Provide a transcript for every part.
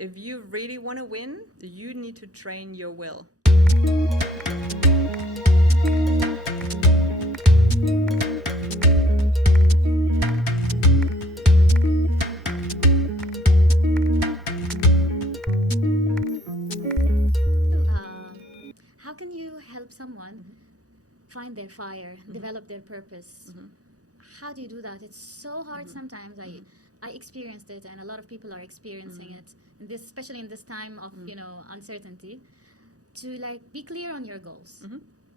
if you really want to win, you need to train your will. How can you help someone find their fire, develop their purpose? How do you do that? It's so hard sometimes. I experienced it, and a lot of people are experiencing it. In this, especially in this time of uncertainty, to like be clear on your goals,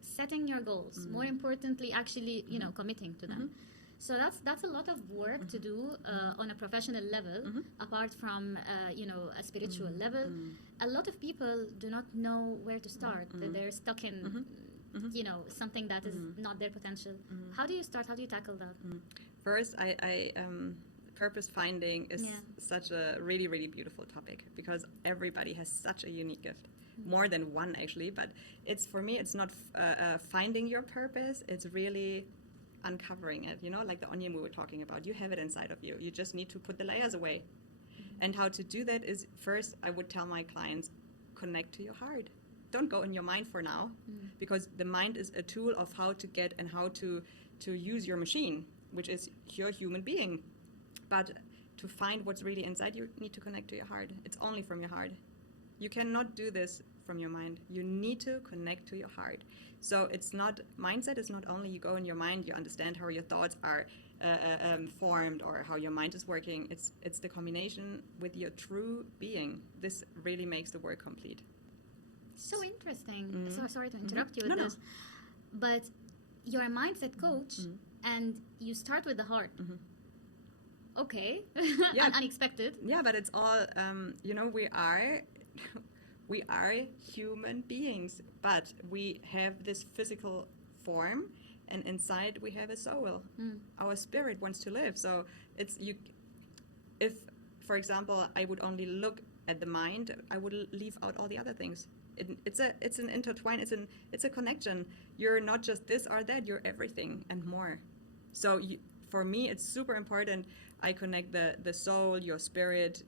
setting your goals. More importantly, actually committing to them. So that's a lot of work to do on a professional level, apart from a spiritual level. A lot of people do not know where to start. They're stuck in something that is not their potential. How do you start? How do you tackle that? First, I purpose finding is such a really, really beautiful topic, because everybody has such a unique gift. More than one, actually. But for me, it's not finding your purpose. It's really uncovering it, like the onion we were talking about. You have it inside of you. You just need to put the layers away. And how to do that is, first, I would tell my clients, connect to your heart. Don't go in your mind for now, because the mind is a tool of how to get and how to use your machine, which is your human being. But to find what's really inside, you need to connect to your heart. It's only from your heart. You cannot do this from your mind. You need to connect to your heart. So mindset is not only you go in your mind, you understand how your thoughts are formed or how your mind is working. It's the combination with your true being. This really makes the work complete. So interesting. So sorry to interrupt you with this. But you're a mindset coach, and you start with the heart. Okay. Unexpected. Yeah, but it's all, we are human beings, but we have this physical form, and inside we have a soul. Our spirit wants to live. So if, for example, I would only look at the mind, I would leave out all the other things. It's an intertwine. It's a connection. You're not just this or that. You're everything and more. So for me, it's super important. I connect the soul, your spirit,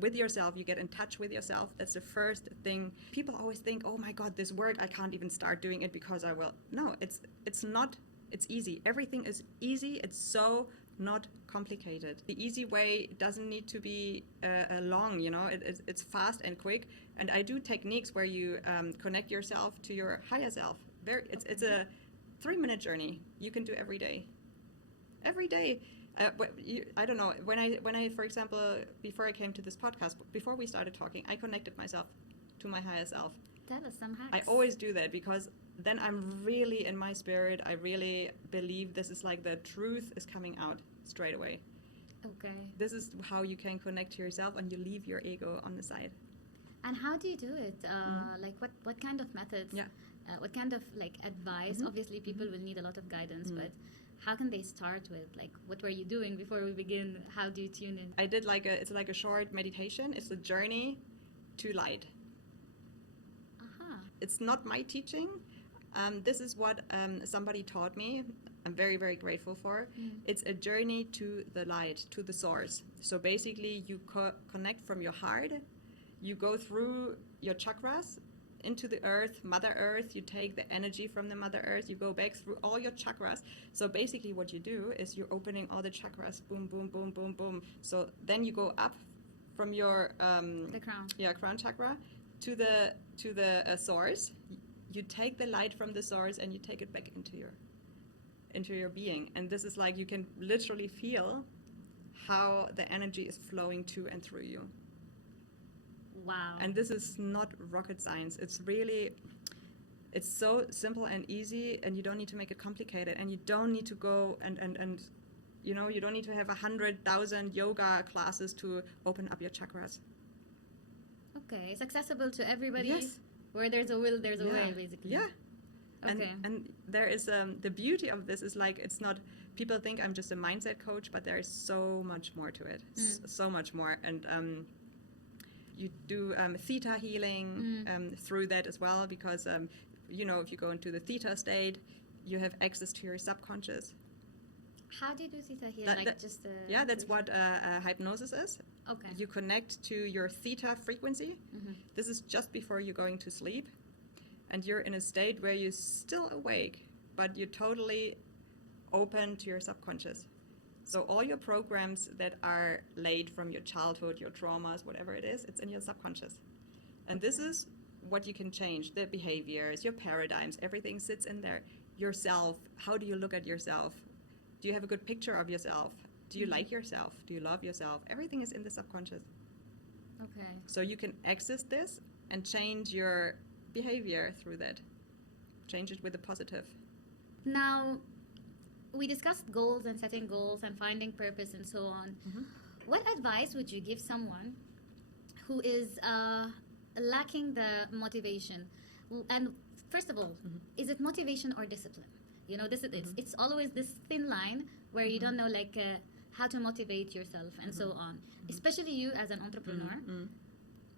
with yourself. You get in touch with yourself. That's the first thing. People always think, oh my God, this work, I can't even start doing it because I will. No, it's not. It's easy. Everything is easy. It's so not complicated. The easy way doesn't need to be long, it's fast and quick. And I do techniques where you connect yourself to your higher self. It's a 3-minute journey you can do every day. Every day. I don't know, when I, for example, before I came to this podcast, before we started talking, I connected myself to my higher self. Tell us some hacks. I always do that, because then I'm really in my spirit. I really believe this is like the truth is coming out straight away. Okay. This is how you can connect to yourself, and you leave your ego on the side. And how do you do it? Like what kind of methods? Yeah. What kind of like advice? Obviously, people will need a lot of guidance, but how can they start with, like, what were you doing before we begin? How do you tune in? I did it's like a short meditation. It's a journey to light. It's not my teaching. This is what somebody taught me. I'm very, very grateful for. It's a journey to the light, to the source. So basically, you connect from your heart. You go through your chakras into the earth, Mother Earth. You take the energy from the Mother Earth. You go back through all your chakras. So basically what you do is you're opening all the chakras. Boom, boom, boom, boom, boom. So then you go up from your the crown. Yeah, crown chakra to the source. You take the light from the source and you take it back into your being. And this is like, you can literally feel how the energy is flowing to and through you. Wow. And this is not rocket science. It's so simple and easy, and you don't need to make it complicated, and you don't need to go and you don't need to have 100,000 yoga classes to open up your chakras. Okay, it's accessible to everybody. Yes. Where there's a will, there's a way, basically. Yeah. Okay. And there is the beauty of this is, like, it's not, people think I'm just a mindset coach, but there is so much more to it. So much more. And you do theta healing through that as well, because if you go into the theta state, you have access to your subconscious. How do you do theta here? Yeah, that's what hypnosis is. Okay. You connect to your theta frequency. This is just before you're going to sleep, and you're in a state where you're still awake, but you're totally open to your subconscious. So all your programs that are laid from your childhood, your traumas, whatever it is, it's in your subconscious. And this is what you can change, the behaviors, your paradigms, everything sits in there. Yourself, how do you look at yourself? Do you have a good picture of yourself? Do you like yourself? Do you love yourself? Everything is in the subconscious. Okay. So you can access this and change your behavior through that. Change it with a positive. Now, we discussed goals and setting goals and finding purpose and so on. What advice would you give someone who is lacking the motivation? And first of all, is it motivation or discipline? You know, it's always this thin line where you don't know how to motivate yourself and so on. Especially you as an entrepreneur,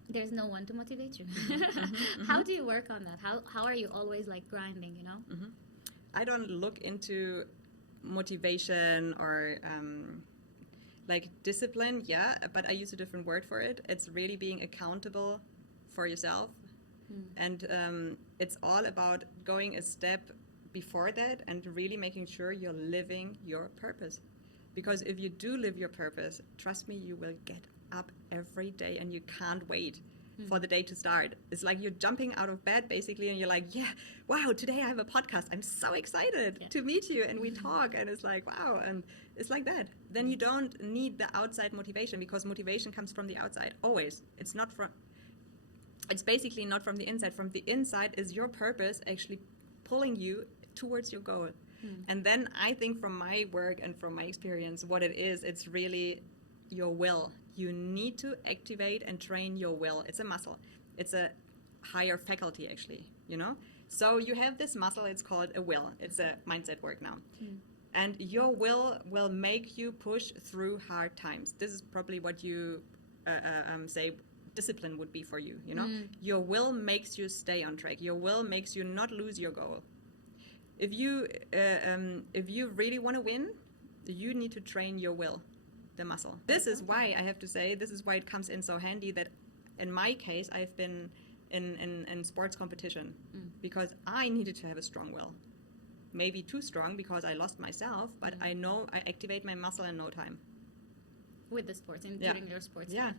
there's no one to motivate you. How do you work on that? How are you always grinding, you know? I don't look into motivation or discipline, but I use a different word for it. It's really being accountable for yourself. And it's all about going a step before that and really making sure you're living your purpose. Because if you do live your purpose, trust me, you will get up every day and you can't wait for the day to start. It's like you're jumping out of bed basically and you're like, yeah, wow, today I have a podcast. I'm so excited to meet you, and we talk, and it's like, wow, and it's like that. Then you don't need the outside motivation, because motivation comes from the outside, always. It's basically not from the inside. From the inside is your purpose actually pulling you towards your goal. And then I think from my work and from my experience, what it is, it's really your will. You need to activate and train your will. It's a muscle. It's a higher faculty, actually, you know? So you have this muscle, it's called a will. It's a mindset work now. And your will make you push through hard times. This is probably what you say discipline would be for you, you know? Your will makes you stay on track. Your will makes you not lose your goal. If you really want to win, you need to train your will, the muscle. This is why, I have to say, this is why it comes in so handy that in my case, I've been in sports competition because I needed to have a strong will. Maybe too strong because I lost myself, but I know I activate my muscle in no time. With the sports, during your sports life.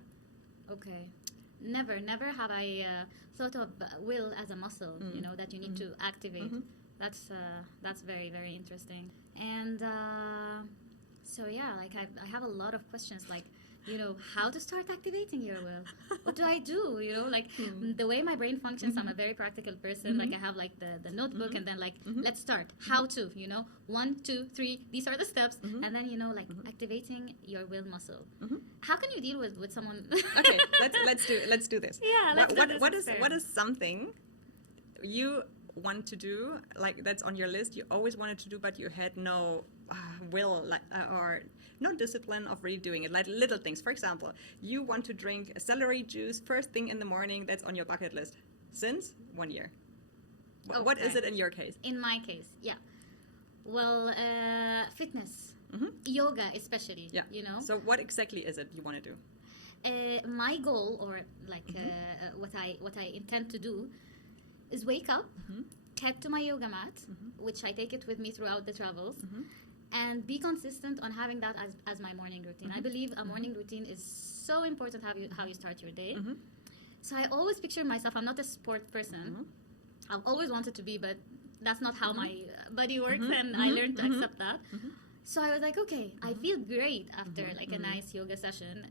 Okay. Never have I thought of will as a muscle, you know, that you need to activate. That's very, very interesting. And so yeah, I have a lot of questions, you know, how to start activating your will. What do I do? You know, the way my brain functions, I'm a very practical person. I have the notebook and then let's start. How to, you know, 1, 2, 3, these are the steps. And then, you know, activating your will muscle. How can you deal with someone? Okay, let's do this. Yeah, what is something you want to do, that's on your list, you always wanted to do, but you had no will or no discipline of really doing it, like little things. For example, you want to drink celery juice first thing in the morning. That's on your bucket list since 1 year. What is it in your case? In my case, yeah. Well, fitness, yoga especially, you know. So what exactly is it you want to do? My goal, or what I intend to do, is wake up, head to my yoga mat, which I take it with me throughout the travels, and be consistent on having that as my morning routine. I believe a morning routine is so important, how you start your day. So I always picture myself, I'm not a sport person. I've always wanted to be, but that's not how my body works, and I learned to accept that. So I was like, okay, I feel great after a nice yoga session.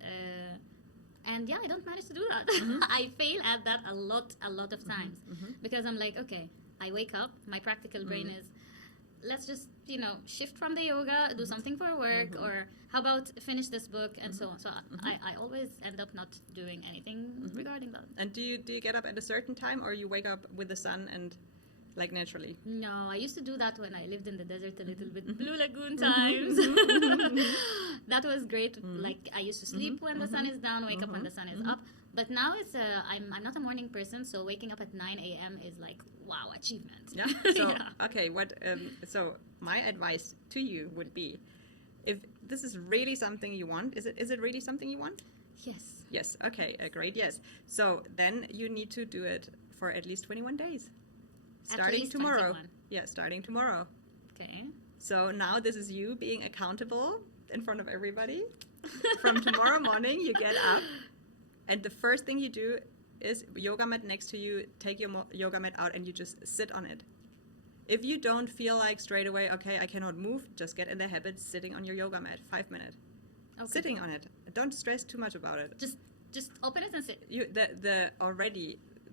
And yeah, I don't manage to do that. I fail at that a lot of times because I'm like, okay, I wake up, my practical brain is, let's just, you know, shift from the yoga, do something for work, or how about finish this book and so on. So I always end up not doing anything regarding that. And do you get up at a certain time, or you wake up with the sun and naturally? No, I used to do that when I lived in the desert a little bit, Blue Lagoon times. That was great. I used to sleep when the sun is down, wake up when the sun is up. But now it's I'm not a morning person, so waking up at 9 a.m. is wow, achievement. Yeah. So okay, so my advice to you would be, if this is really something you want, is it really something you want? Yes. Yes. Okay. A great yes. So then you need to do it for at least 21 days. Starting least tomorrow. 21. Yeah, starting tomorrow. Okay. So now this is you being accountable in front of everybody. From tomorrow morning, you get up, and the first thing you do is yoga mat next to you, take your yoga mat out, and you just sit on it. If you don't feel like straight away, okay, I cannot move, just get in the habit sitting on your yoga mat, 5 minutes. Okay. Sitting on it. Don't stress too much about it. Just open it and sit.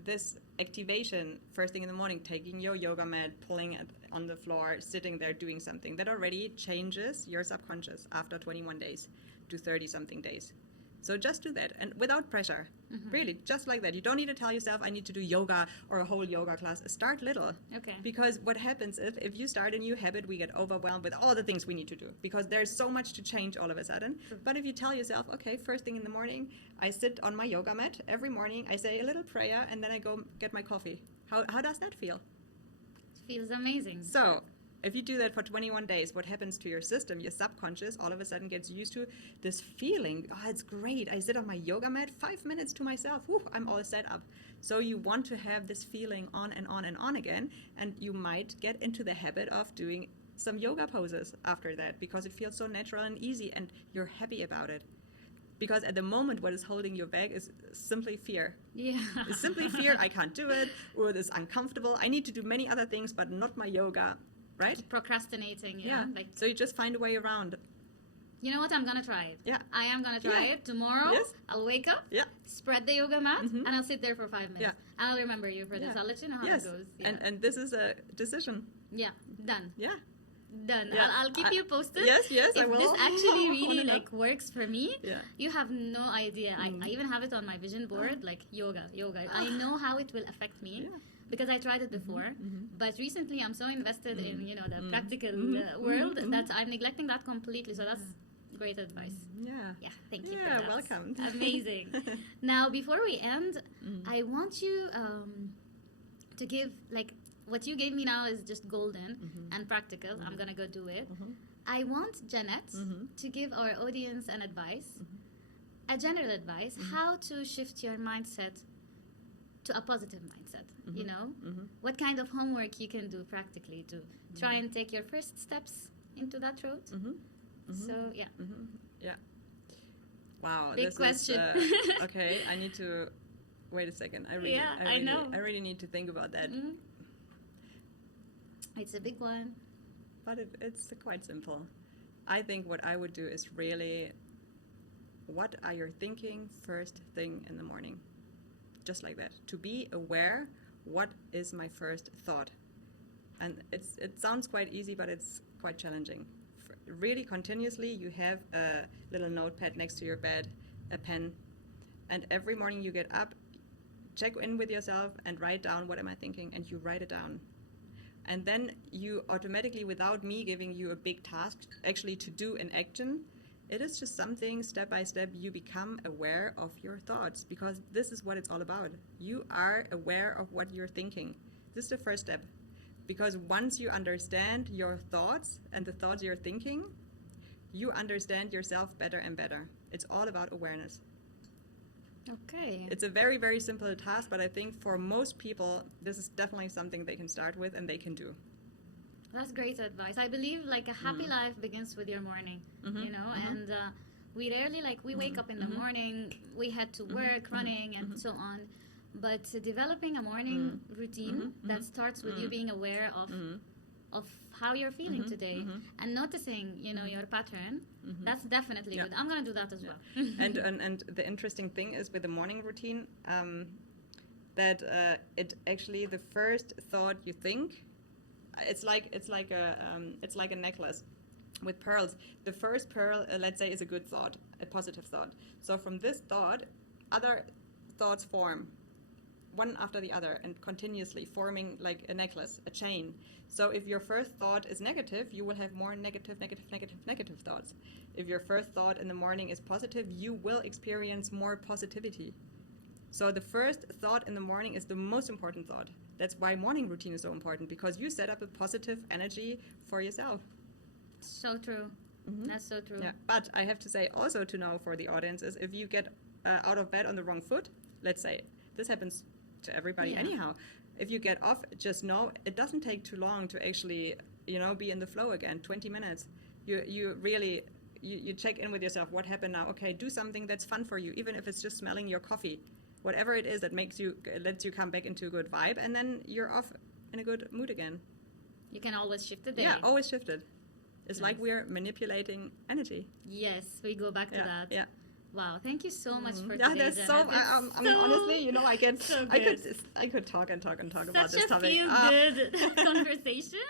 This activation first thing in the morning, taking your yoga mat, pulling it on the floor, sitting there doing something, that already changes your subconscious after 21 days to 30 something days. So just do that, and without pressure. Really, just like that. You don't need to tell yourself, I need to do yoga or a whole yoga class. Start little. Okay. Because what happens if you start a new habit, we get overwhelmed with all the things we need to do because there's so much to change all of a sudden. But if you tell yourself, okay, first thing in the morning, I sit on my yoga mat every morning, I say a little prayer, and then I go get my coffee. How does that feel? It feels amazing. So if you do that for 21 days, what happens to your system, your subconscious, all of a sudden gets used to this feeling, oh, it's great, I sit on my yoga mat, 5 minutes to myself, whew, I'm all set up. So you want to have this feeling on and on and on again, and you might get into the habit of doing some yoga poses after that because it feels so natural and easy and you're happy about it. Because at the moment, what is holding you back is simply fear. Yeah. It's simply fear, I can't do it, or it's uncomfortable, I need to do many other things, but not my yoga. Right? Procrastinating, yeah. Like, so you just find a way around. You know what? I'm gonna try it. Yeah. I am gonna try it tomorrow. Yes. I'll wake up. Yeah. Spread the yoga mat, and I'll sit there for 5 minutes. Yeah. I'll remember you for this. I'll let you know how it goes. Yeah. And this is a decision. Yeah. Done. Yeah. Done. Yeah. I'll keep you posted. Yes, if I will. this actually really like works for me, you have no idea. I even have it on my vision board, like yoga. I know how it will affect me. Yeah. Because I tried it before, but recently I'm so invested in the practical world that I'm neglecting that completely. So that's great advice. Yeah. Yeah. Thank you. Yeah. For that. Welcome. Amazing. Now, before we end, I want you to give like what you gave me now is just golden and practical. I'm gonna go do it. I want Jeanette to give our audience an advice, a general advice, how to shift your mindset to a positive mindset. What kind of homework you can do practically to try and take your first steps into that road. So yeah. Yeah. Wow. Big this question. Is, okay, I need to wait a second. I really need to think about that. It's a big one. But it's quite simple. I think what I would do is really, what are you thinking first thing in the morning? Just like that. To be aware, what is my first thought? And it sounds quite easy, but it's quite challenging. Really continuously, you have a little notepad next to your bed, a pen, and every morning you get up, check in with yourself and write down, what am I thinking? And you write it down. And then you automatically, without me giving you a big task, actually to do an action, it is just something step by step you become aware of your thoughts, because this is what it's all about. You are aware of what you're thinking. This is the first step. Because once you understand your thoughts and the thoughts you're thinking, you understand yourself better and better. It's all about awareness. Okay. It's a very, very simple task, but I think for most people, this is definitely something they can start with and they can do. That's great advice. I believe like a happy life begins with your morning, and we rarely we wake up in the morning, we head to work, running and so on. But developing a morning routine that starts with you being aware of how you're feeling today and noticing, your pattern, that's definitely good. I'm going to do that as well. And the interesting thing is with the morning routine, that it actually, the first thought you think, it's like a necklace with pearls. The first pearl, let's say, is a good thought, a positive thought. So from this thought, other thoughts form one after the other and continuously forming like a necklace, a chain. So if your first thought is negative, you will have more negative thoughts. If your first thought in the morning is positive, you will experience more positivity. So the first thought in the morning is the most important thought. That's why morning routine is so important, because you set up a positive energy for yourself. So true. That's so true. Yeah, but I have to say also to know for the audience is if you get out of bed on the wrong foot, let's say this happens to everybody anyhow. If you get off, just know it doesn't take too long to actually, be in the flow again. 20 minutes. You really you check in with yourself. What happened now? Okay, do something that's fun for you, even if it's just smelling your coffee, whatever it is that lets you come back into a good vibe, and then you're off in a good mood again. You can always shift the day. Yeah, always shift it. It's like we're manipulating energy. Yes, we go back to that. Yeah. Wow, thank you so much for Yeah, today, that's so. I mean, honestly, I could talk and talk and talk about this topic. Such a feel-good conversation.